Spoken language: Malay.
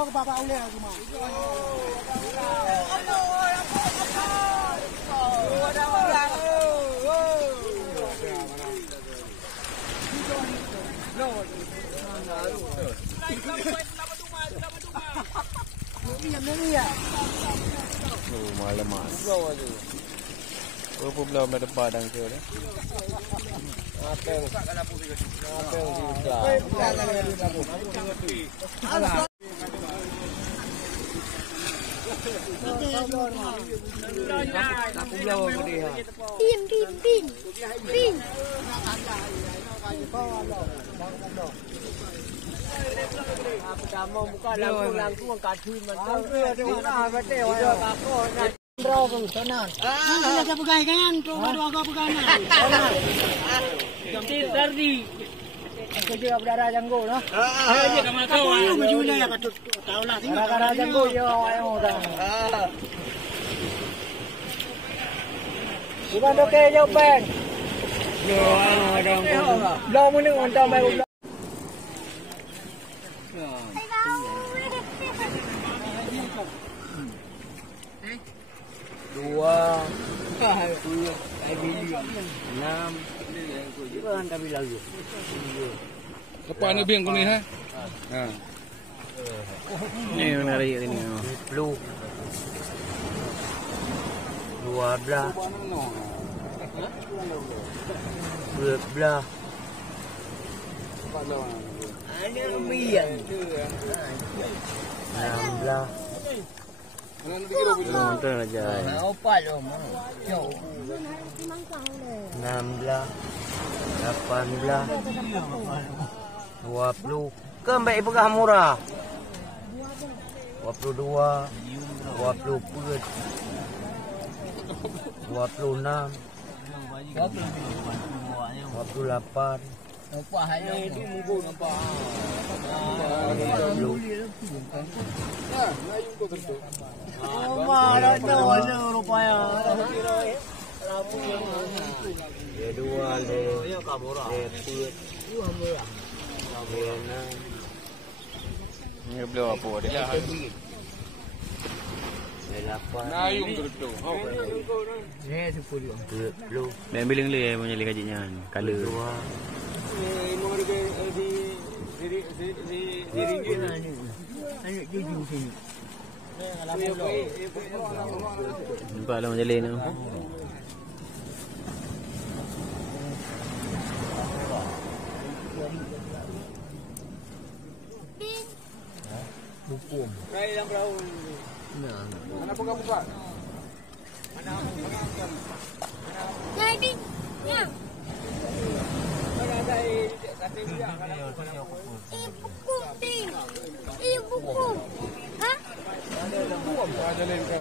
kau ke bapak oleh lagi mah. Malam mas. Berapa belah ada padang ke ni? Apa yang Pin. Pertama buka langku angkat twin macam Draw pun tenan. Ini ada pegangan tu baru agak pegangan. Jadi dari kerja berdarah janggo noh. Dia kamal kau. Mujula ya patut tahu lah. Darah janggo je awak yang dah. Bukan okey je pen. Yo ada. Lau mana orang mai ulah. Dua, enam, juga anda bilang lagi. Lepas ni biang kuning ha? Ha. Ni menarik ini. 10, 12, 12. Ada biang. 16. Nonton aja. Opat tu. 16, 18, 20. Kan baik pegah murah. 22, 24, 26, 28. Nampak hanya itu munggu nampak. Mana ada rupanya. Dua le. Ni belah apa dia? Nayung tu. Dan bilang le punya le kajinya color. Nampak lah macam lain tu. Bukum. Rai yang perahu. Mana buka? Jadi, ya. Buku. Ha?